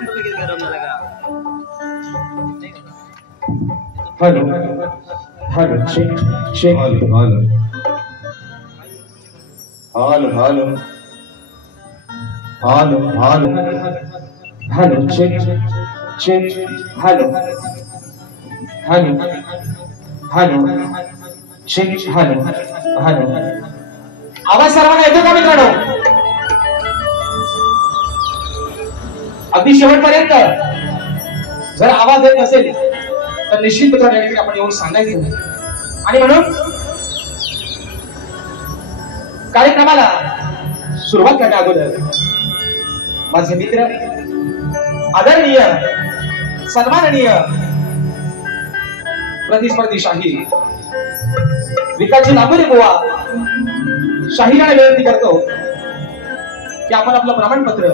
Hello hello check check hello hello hello hello hello hello hello check check hello hello hello check hello hello आवाज सर्वांना येतो का मित्रांनो? अगदी शेवटपर्यंत जर आवाज येत नसेल तर निश्चित मित्रांनो आपण येऊन सांगायचं आणि म्हणून कार्यक्रमाला सुरुवात करण्या अगोदर माझे मित्र आदरणीय सन्माननीय प्रतिस्पर्धी शाहीर विकासजी लांबुरे बुवा शाहिराला विनंती करतो की आपण आपलं प्रमाणपत्र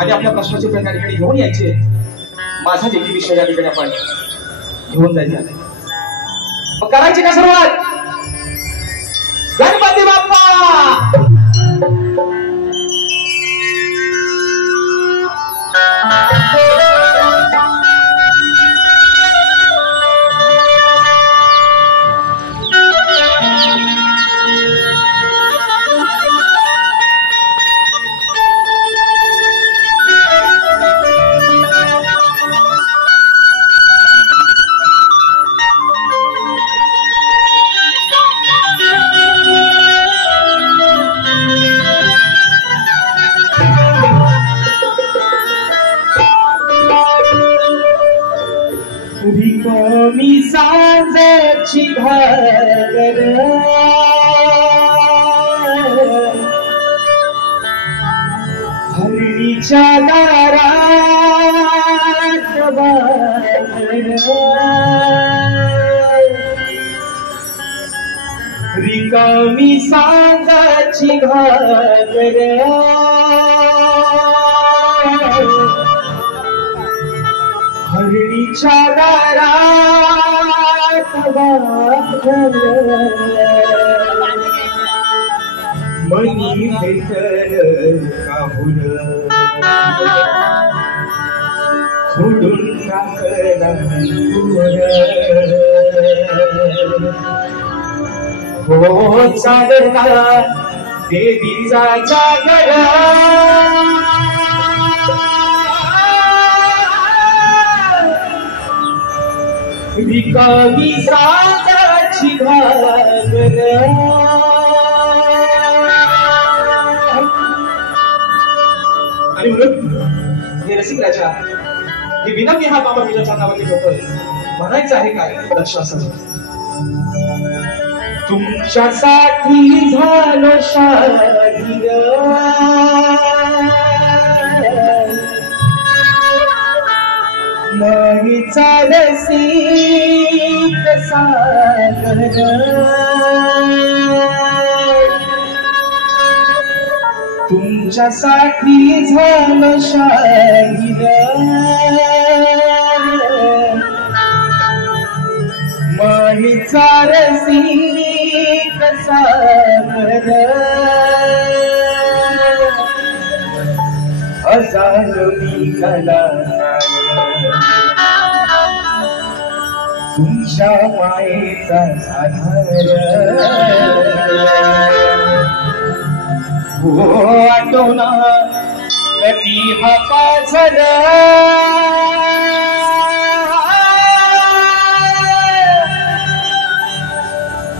आणि आपल्या प्रश्नाचे उत्तर त्या ठिकाणी घेऊन यायचे. माझा देखील विषय या ठिकाणी आपण घेऊन जायचे. मग करायची का सुरुवात? गणपती बाप्पा रिकामी सांजेची घागर हरणीच्या दारात वाघर रिकामी सांजेची घागर हरणीच्या दारात वाघर मनी भेटल काहुल खोडून टाकला हो चालला देवीचा जागर रिकामी सांजेची घागर आणि म्हणून हे रसिक राजा हे विनम्य हा बाबा तुझ्या चरणावरती होतोय. म्हणायचं आहे काय? लक्ष असं तुमच्यासाठी झालं शाहीर नाही चालसी सागर तुमच्यासाठी झालं शाहीर नाही चालसी सागर हजार मी कला तुमच्या मायेचा आधार हो आठवणा कधी हा पाझर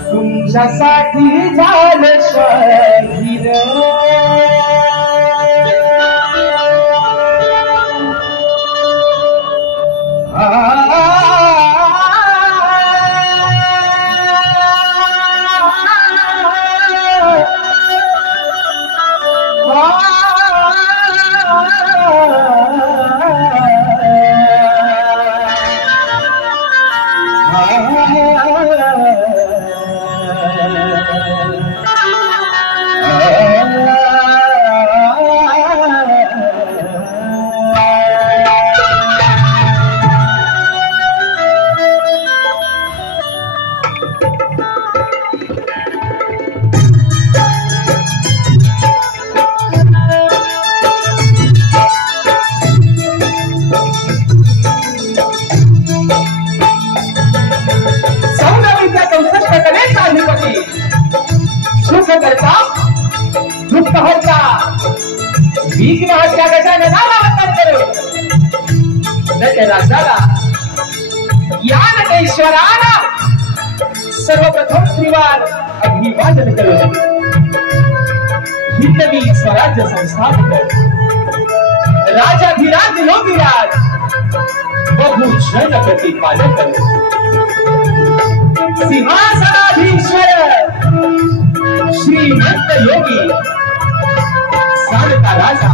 तुमच्यासाठी झालं शाहीर देवाच्या गजाननाला वंदन करू. नटराजाला या नटेश्वराला सर्वप्रथम श्रीवार अभिवादन करू. हिंदवी स्वराज्य संस्थापक राजाधिराज योगीराज बहुजन प्रतिपादक सिंहासनाधीश्वर श्रीमंत योगी सारका राजा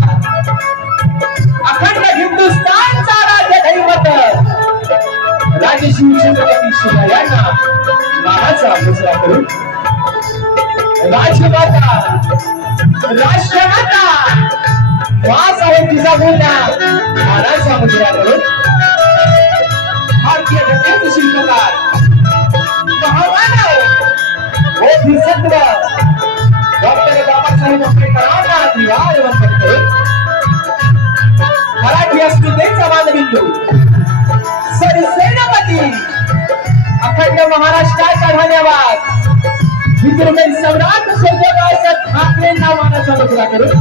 अखंड हिंदुस्थानचा राज्य दैवत राजश्री छत्रपती शिवरायांना नावाचा मुजरा करून राजमाता राष्ट्रमाता बाळासाहेब जिजाऊंना नावाचा मुजरा करून भारतीय घटनेचे शिल्पकार महामानव बोधिसत्व डॉक्टर बाबासाहेब आंबेडकरांना दिवाळ वंदन करून मराठी अस्मितेचा मानबिंदू सरसेनापती अखंड महाराष्ट्राचा धन्यवाद हिंदुस्थान सम्राट स्वर्गीय ठाकरेंना मानाचा मुजरा करून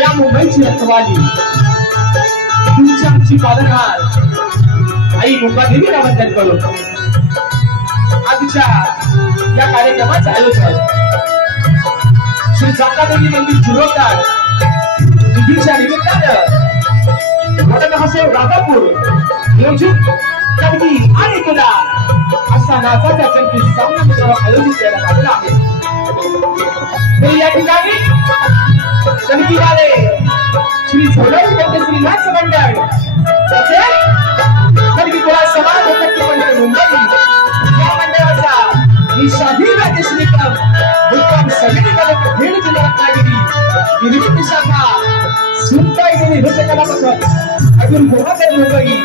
या मुंबईची रखवाली तुमची आमची पालनहार आई मुंबादेवीला वंदन करून आजच्या या कार्यक्रमाचं आयोजन श्री जाकादेवी मंदिर जुरोकार निधीच्या निमित्तानं वडनहासोर राजापूर नियोजित कबड्डी आणि तुला असा नाचाचा संगीत सामना आयोजित करण्यात आलेला आहे. तर या ठिकाणी संगीतवाले श्री सोनल कोटे श्रीनाथ मंडळ तसेच संगीत तुला समाज उपक्रम मंडळ मुंबई या मंडळाचा शाही राजश्रीकम मुक्काम समितीमध्ये भेट जिल्हा रत्नागिरी निर्मिती शाखा सुनताई नृत्यकला पथक अजून गोवाकर मुंबई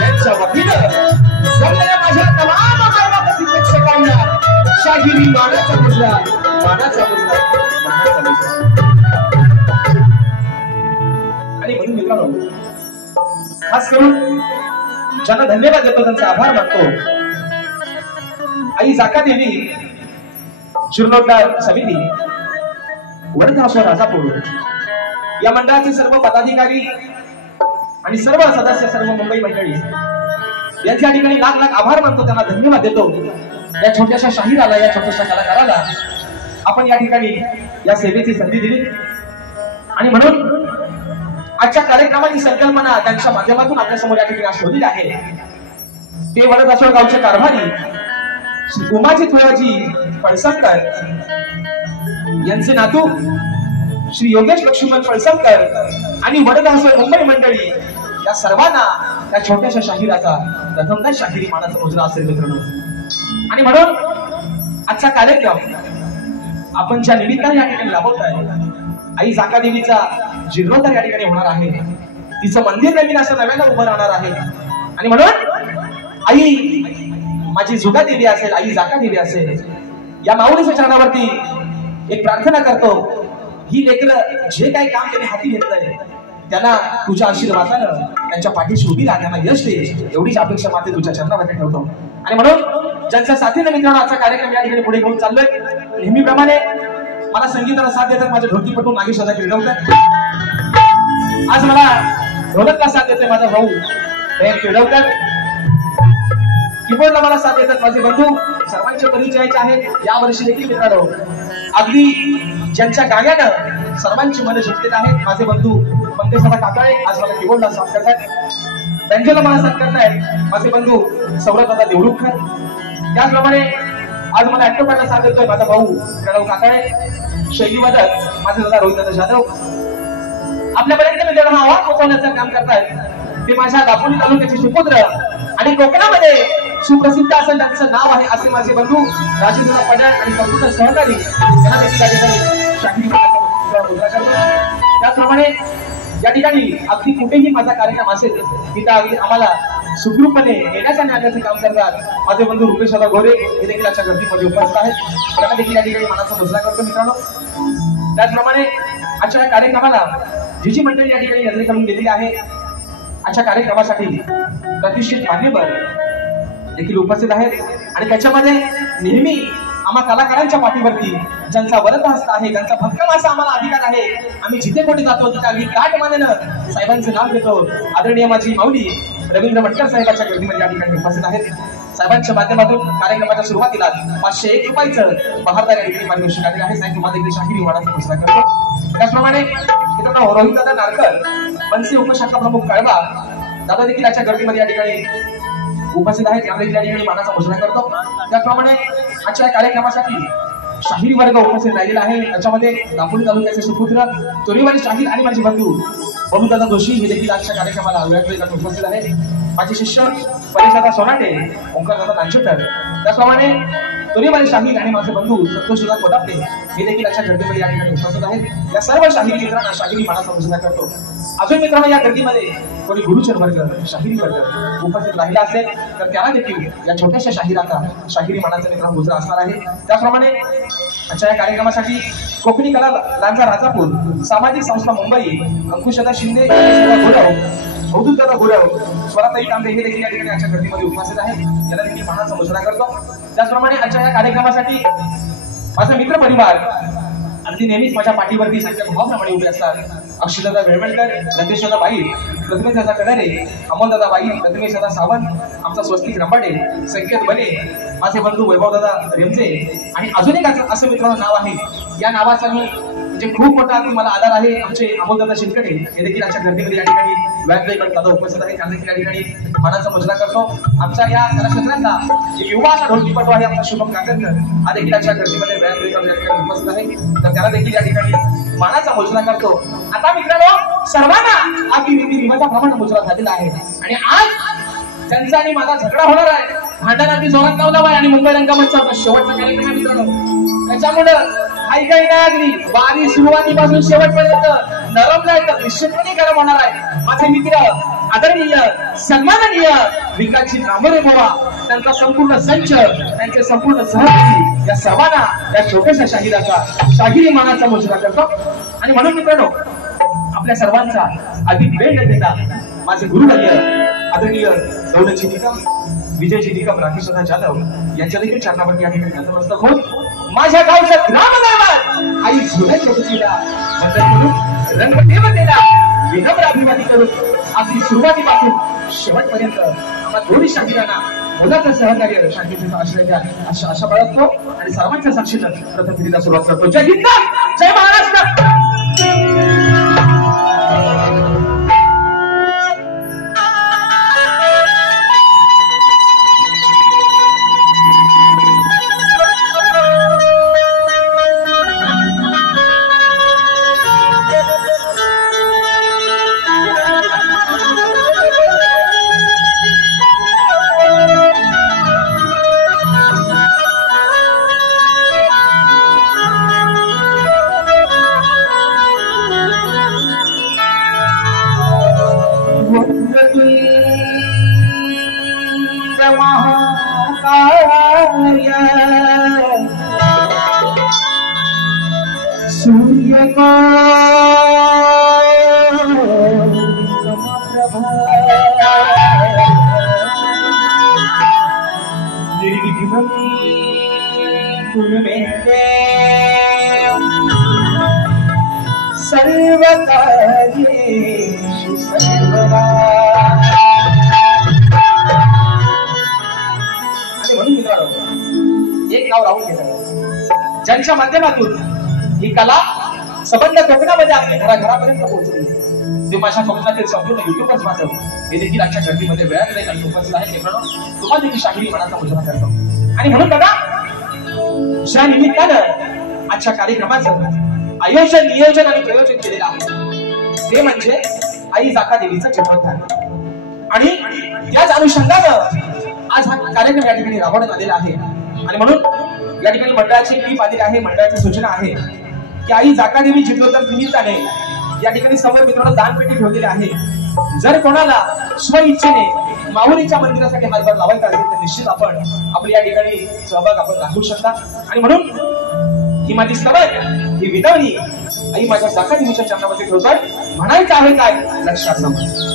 यांच्या वतीनं सगळ्या माझ्या तमाम कर्मचारी प्रेक्षकांना शाहिरी मानाचा मुजरा मानाचा मुजरा मानाचा मुजरा. आणि म्हणून मित्रांनो खास करून ज्यांना धन्यवाद देतो त्यांचा आभार मानतो. आई जाकादेवी जीर्णोद्धार समिती वडनहासोर राजापूर या मंडळाचे सर्व पदाधिकारी आणि सर्व सदस्य सर्व मुंबई मंडळी यांच्या ठिकाणी लाख लाख आभार मानतो, त्यांना धन्यवाद देतो. या छोट्याशा शाहिराला या छोट्याशा कलाकाराला आपण या ठिकाणी या सेवेची संधी दिली आणि म्हणून आजच्या कार्यक्रमाची संकल्पना त्यांच्या माध्यमातून आपल्यासमोर या ठिकाणी शोधली आहे. ते वडनहासोर गावचे कारभारी श्री उमाजी थोराजी पळसमकर यांचे नातू श्री योगेश लक्ष्मण पळसमकर आणि वडनहासोर मुंबई मंडळी या सर्वांना त्या छोट्याशा शाहिराचा प्रथमदा शाहिरी मानाचा मुजरा असेल मित्रांनो. आणि म्हणून आजचा कार्यक्रम आपण ज्या निमित्ताने या ठिकाणी राबवतोय आई जाकादेवीचा जीर्णोद्धार या ठिकाणी होणार आहे. तिचं मंदिर नवीन असं नव्यानं उभं राहणार आहे आणि म्हणून आई माझी जुगा देवी असेल आई जाकादेवी असेल या माऊलीच्या चरणावरती एक प्रार्थना करतो. ही लेकरं जे काही काम त्यांनी हाती घेतलंय त्यांना तुझ्या आशीर्वादानं त्यांच्या पाठीशी उभी राहा, त्यांना यश दे एवढीच अपेक्षा मात्र तुझ्या चरणावरती ठेवतो. आणि म्हणून ज्यांच्या साथीने मित्रांनो आजचा कार्यक्रम या ठिकाणी पुढे घेऊन चाललोय नेहमीप्रमाणे मला संगीताला साथ देतात माझे ढोलकीपटू नागेश दादा किर्डवकर. आज मला ढोलकला साथ देते माझा भाऊ किर्डवकर. कीबोर्डला मला साथ देतात माझे बंधू सर्वांचे परिचयाचे आहेत. या वर्षी देखील मित्रांनो अगदी ज्यांच्या गाण्यानं सर्वांची मन जिंकलेत आहेत माझे बंधू पंकज दादा काकाळे आज मला कीबोर्डला साथ करतात. त्यांच्याला मला साथ करतायत माझे बंधू सौरभ दादा देवरुखकर. त्याचप्रमाणे आज मला ऍक्टोपॅडला साथ देतोय माझा भाऊ प्रणव काकाळे. शैलीवादक माझे दादा रोहित दादा जाधव. आपल्यापर्यंत मी जेव्हा आवाज पोहोचवण्याचं काम करतायत ते माझ्या दापोली तालुक्याचे सुपुत्र आणि कोकणामध्ये सुप्रसिद्ध असं त्यांचं नाव आहे असे माझे बंधू राजेंद्र पडळ आणि संपूर्ण सहकारी यांना देखील या ठिकाणी शाहिरी मानाचा मुजरा करतो. त्याचप्रमाणे या ठिकाणी अगदी कुठेही माझा कार्यक्रम असेल तिथं अगदी आम्हाला सुखरूपणे येण्याचं आणि आणण्याचं काम करतात माझे बंधू रुपेश दादा गोरे हे देखील आजच्या गर्दीमध्ये उपस्थित आहेत. त्यांना देखील या ठिकाणी मानाचा मुजरा करतो मित्रांनो. त्याचप्रमाणे आजच्या कार्यक्रमाला जी मंडळी या ठिकाणी नजरे करून गेलेली आहे आजच्या कार्यक्रमासाठी प्रतिष्ठित मान्यवर देखील उपस्थित आहेत आणि त्याच्यामध्ये नेहमी आम्हा कलाकारांच्या पाठीवरती ज्यांचा वरद हस्त आहे, ज्यांचा भक्कम असा आम्हाला अधिकार आहे, आम्ही जिथे कोणी जातो तिथे अगदी ताट मानेनं साहेबांचं नाव घेतो. आदरणीय माझी माऊली रवींद्र मटकर साहेबांच्या गर्दीमध्ये या ठिकाणी उपस्थित आहेत. साहेबांच्या माध्यमातून कार्यक्रमाच्या सुरुवातीला 501 रुपयाचं बहारदार या ठिकाणी पारितोषिक आलेलं आहे. साहेब तुम्हाला देखील शाहिरी वाणाचा घोषणा करतो. त्याचप्रमाणे मित्रांनो रोहित दादा नारकर, बनसे उपशाखा प्रमुख कळवा दादा देखील याच्या गर्दीमध्ये या ठिकाणी उपस्थित आहेत. या ठिकाणी मानाचा घोषणा करतो. त्याचप्रमाणे आजच्या कार्यक्रमासाठी शाहीर वर्ग उपस्थित राहिलेला आहे. त्याच्यामध्ये दापोली तालुक्याचे सुपुत्र तोरीवारी शाहीर आणि माझे बंधू बबूदादा जोशी हे देखील आजच्या कार्यक्रमाला उपस्थित आहेत. माझे शिष्य परेशदादा सोनाटे, ओंकारदादा नांचेकर, त्याचप्रमाणे तोरीवारी शाहीर आणि माझे बंधू संतोषदादा कोटापटे हे देखील आजच्या गर्दीमध्ये या ठिकाणी उपस्थित आहेत. या सर्व शाहीर मित्रांना शाहिरी मानाचा घोषणा करतो. अजून मित्रांनो या गर्दीमध्ये कोणी गुरुचर वर्ग, शाहिरी वर्ग उपस्थित राहिला असेल तर त्याला देखील या छोट्याशा शाहिराचा शाहिरी मानाचा मित्रांनो गुजरा असणार आहे. त्याचप्रमाणे आजच्या या कार्यक्रमासाठी कोकणी कला लांजा राजापूर, सामाजिक संस्था मुंबई, अंकुशदा शिंदे, गौरव, अवधूतदादा गौरव, स्वराताई तांबे हे देखील या ठिकाणी आजच्या गर्दीमध्ये उपस्थित आहेत. त्याला देखील मानाचा घोषणा करतो. त्याचप्रमाणे आजच्या या कार्यक्रमासाठी माझा मित्र परिवार अगदी नेहमीच माझ्या पाठीवरती संख्या भावाप्रमाणे उभे असतात. अक्षयदादा वेळवणकर, नंदेशदादा बाई, प्रतिमेशदादा कडारे, अमोलदादा बाई, प्रतिमेशदादा सावंत, आमचा स्वस्तिक रंबाडे, संकेत बने, माझे बंधू वैभवदादा रेमजे आणि अजून एक असं मित्रांनो नाव आहे. या नावाचा मी म्हणजे खूप मोठा मला आधार आहे. आमचे अमोलदादा शिंदे हे देखील आजच्या गर्दीमध्ये या ठिकाणी व्याजदायक दादा उपस्थित आहे. त्यांना देखील या ठिकाणी मानाचा मुजरा करतो. आमच्या या कलाक्षेत्रातला एक युवा असा ढोलकीपटू आहे आमचा शुभम काकरकर, हा देखील आजच्या गर्दीमध्ये व्याजदायक या ठिकाणी उपस्थित आहे. तर त्याला देखील या ठिकाणी मानाचा मुजरा करतो. आता मित्रांनो सर्वांना आपली रीती रिवाजा प्रमाणे मुजरा झालेला आहे आणि आज त्यांचा आणि माझा झगडा होणार आहे. भांडण अगदी जोरात लावला आहे आणि मुंबई रंगमंचचा शेवटचा कार्यक्रम आहे मित्रांनो. त्याच्यामुळं काही काही नाही अगदी वारी सुरुवातीपासून शेवटपर्यंत नरम नाही तर निश्चितपणे गरम होणार आहे. माझे मित्र आदरणीय सन्माननीय विकासजी नामोरे बाबा, त्यांचा संपूर्ण संच, त्यांचे संपूर्ण सहकारी या सर्वांना या छोट्याशा शाहिराचा शाहिरी मानाचा मुजरा करतो. आणि म्हणून मित्रांनो आपल्या सर्वांचा अधिक वेळ न देता माझे गुरुवर्य आदरणीय दौलतजी निकम, विजयजी निकम, राकेशदादा जाधव यांच्या देखील चरणावरती या ठिकाणी नतमस्तक होऊन माझ्या गावच्या ग्रामदैवत आई झुल्या चौकशीला वंदन करून रंगदेवतेला विनम्र अभिवादन करून आपली सुरुवातीपासून शेवटपर्यंत आम्हा दोन्ही शाहिरांना मुलाचं सहकार्य शांतीचा आश्रय द्या अशा बाळगतो आणि सर्वांच्या साक्षीनं प्रथम फेरीला सुरुवात करतो. जय हिंद, जय महाराष्ट्र. सूर्य को निर्विघ्नं कुरु मे सर्वकार्येषु सर्वदा. आणि म्हणून मित्रांनो एक नाव राहून घेतलं ज्यांच्या माध्यमातून ही कला संबंध कोकणामध्ये आपली घराघरापर्यंत पोहोचली. ते माझ्या कोकणातील संपूर्ण युट्यूबर्स माझं हे देखील आजच्या गर्दीमध्ये वेळात आणि उपस्थित आहे. मित्रांनो तुम्हाला देखील शाहिरी मनाचा मुजरा करतो. आणि म्हणून बघा ज्या निमित्तानं आजच्या कार्यक्रमाचं आयोजन, नियोजन आणि प्रयोजन केलेलं आहे ते म्हणजे आई जाका देवीचं जन्मोत्थान. आणि त्याच अनुषंगानं आज हा कार्यक्रम या ठिकाणी राबवण्यात आलेला आहे. आणि म्हणून या ठिकाणी मंडळाची टीप आलेली आहे, मंडळाची सूचना आहे की आई जाका देवी जन्मोत्थान निमित्ताने या ठिकाणी समोर मित्रांनो दानपेटी ठेवलेली आहे. जर कोणाला स्वइच्छेने माहुलीच्या मंदिरासाठी हातभार लावायचा असेल तर निश्चित आपण आपली या ठिकाणी सहभाग आपण दाखवू शकता. आणि म्हणून ही माझी सवय, ही विनवणी आई माझ्या जाका देवीच्या चरणामध्ये ठेवतोय. म्हणायचं आहे काय लक्षात समज.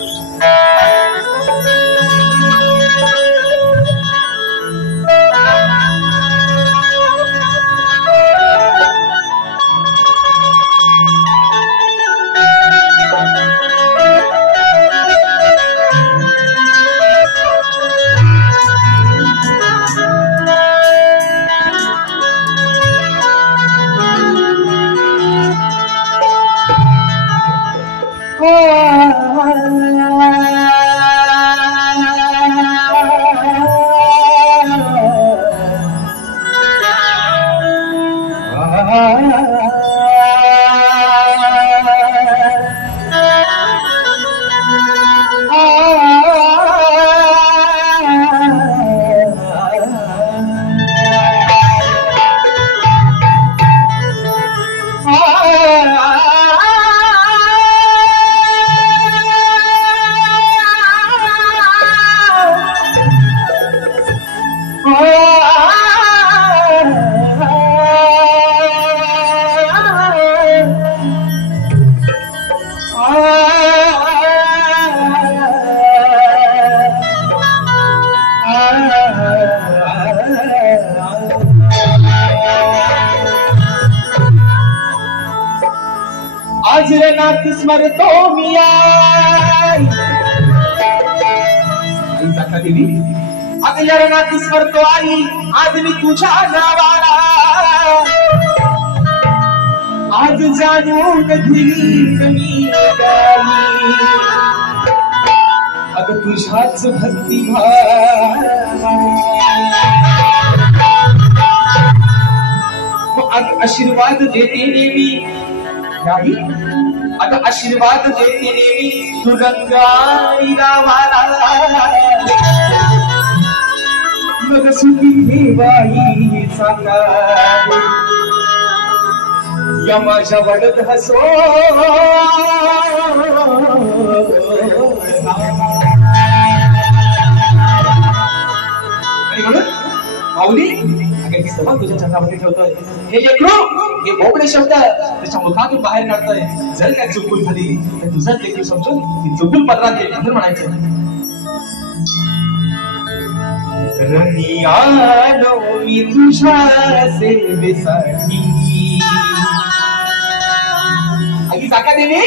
आज रनात स्मरतो मी आई जाता देवी अगल्या रनात स्मरतो आई आज मी तुझ्या नावाला आज जाणून घेईन मी गाई अग तुझ्याच भक्ती आशीर्वाद देते देवी नाही आता आशीर्वाद देते देवी तू गंगाईला वाला मग सुखी ठेवाई सांगा या माझ्या वडत हसो माऊली अगं ही सभा तुझ्या चंद्रामध्ये ठेवतोय हे लेकरू हे बोबडे शब्द त्याच्या मुखातून बाहेर काढतोय जर काय चुकून झाली तर तुझाच लेकरू समजून ती चुकून पदरात गेली म्हणून म्हणायचं रणी आलो मी तुझ्या सेवेसाठी अगी जाका देवी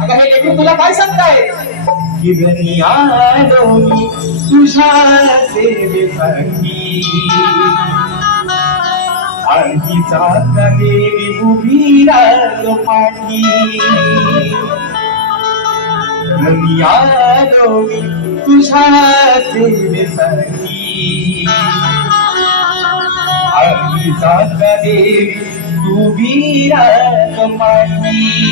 अगं हे लेकरू तुला काय सांगताय रणी आलो मी तुझ्या सेवेसाठी आरती जाता देवी उभी राहिलो पाठी रमी आलो मी तुझ्या सेवेसाठी आरती जाता देवी उभी राहिलो पाठी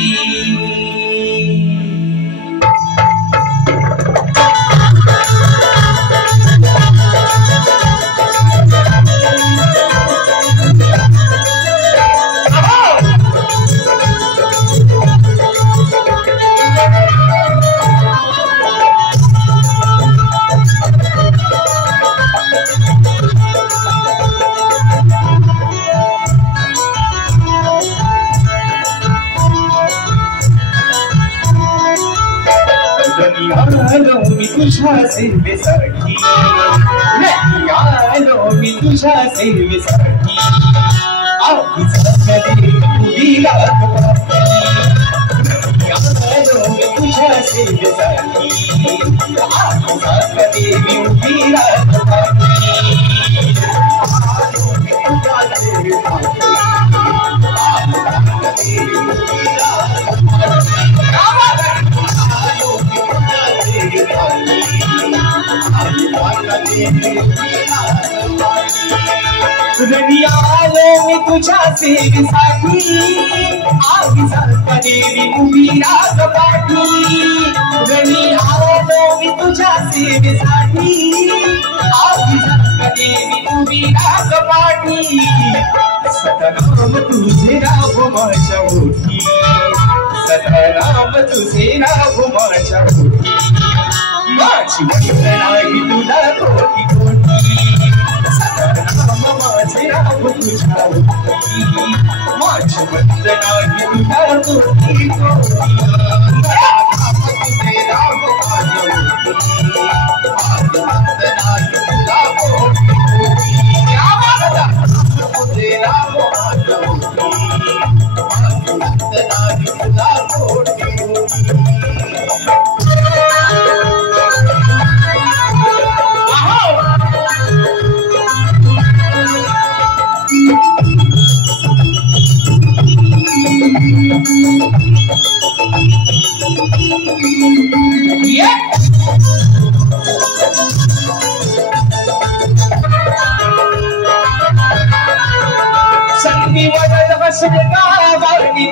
आलो मी तुझ्या सेवेसाठी आलो मी तुझ्या सेवेसाठी आलो मी तुझ्या सेवेसाठी देवी उभी रमी आलो मी तुझ्या सेवेसाठी आगी सारखा देवी उभी राग पाठी रमी आलो मी तुझ्या सेवेसाठी आगी सारखा देवी उभी राग पाठी सतनाम तुझे राव माझ्या ओठी सतनाम तुझे राव माझ्या ओठी माझी वंदनाही तुला कोटी कोटी सतनाम माझे राव तुझ्या ओठी माझी वंदनाही तुला कोटी कोटी तुझे राव माझ्या ओठी माझी वंदनाही तुला कोटी कोटी तुझे राव माझ्या ओठी माझी वंदनाही तुला कोटी कोटी संधी वडल बसले गावानी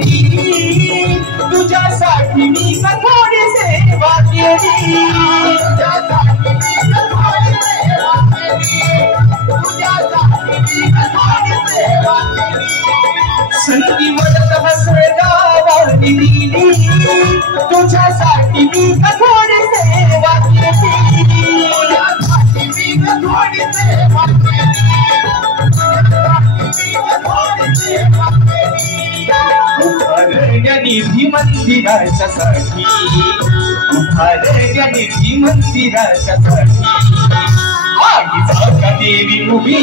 तुझ्यासाठी मी थोडी सेवा केली संधी वडल बसले गावानी तुझ्यासाठी मी थोडी सेवा केली निधी मंदिराच्यासाठी निधी मंदिराच्यासाठी आईचा देवी उभी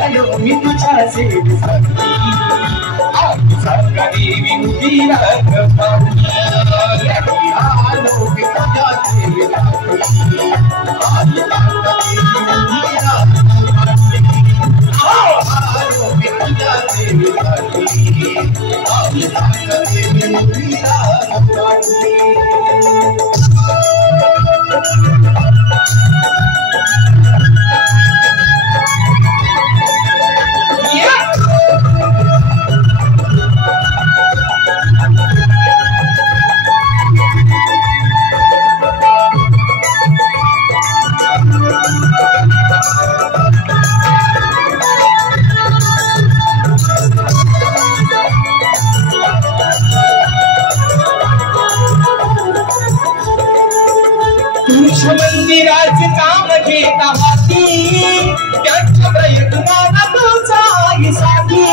आलो मी तुझ्या सेवेसाठी आईचा देवी उभी आलो मी तुझ्या मंदिराचे काम घेत हाती त्यांच्या प्रयत्नाला तुझा आईसाठी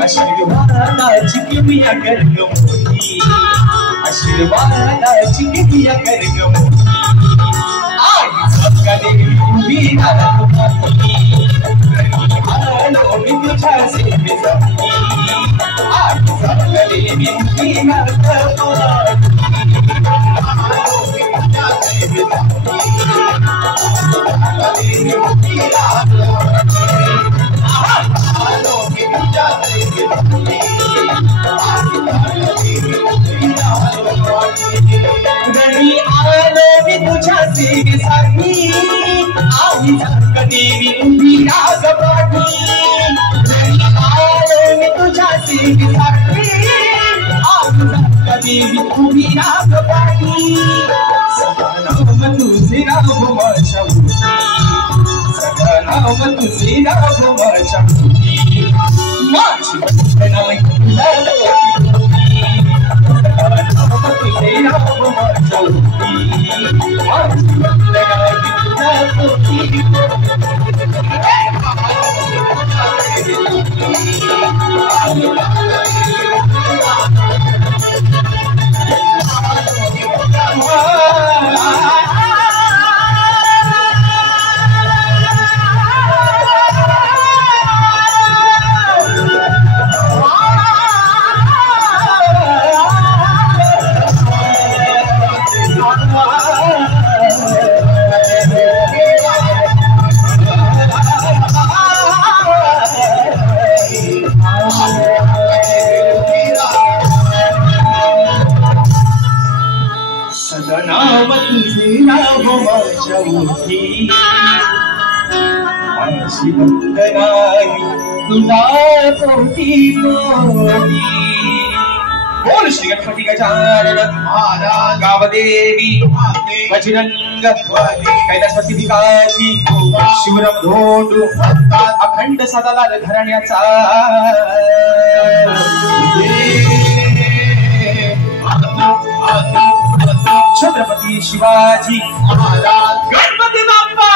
आशीर्वादाची किमिया गर्ग मोठी आशीर्वादाची किमिया गर्ग मोठी आईचा देवी उभी राहती आलो मी तुझ्या सेवेसाठी आईचा देवी उभी रणी आलो मी तुझ्या सेवेसाठी आईचा देवी उभी रागपाठी रणी आलो मी तुझ्या सेवेसाठी आईचा देवी उभी रागपाठी सदा नाम तुझे राम माझ्या मुठी सदा नाम तुझे राम माझ्या मुठी माझी वंदना तुला तुझे राम माझ्या मुठी माझी वंदना नाम तुझे नाम माझ्या मुठी माझी वंदना तुला कोटी कोटी बोल श्री गणपती गजानन महाराज गावदेवी बजरंग कैलासपती विकाजी शिवराम धोंडू अखंड सदालाल घराण्याचा छत्रपती शिवाजी महाराज गणपती बाप्पा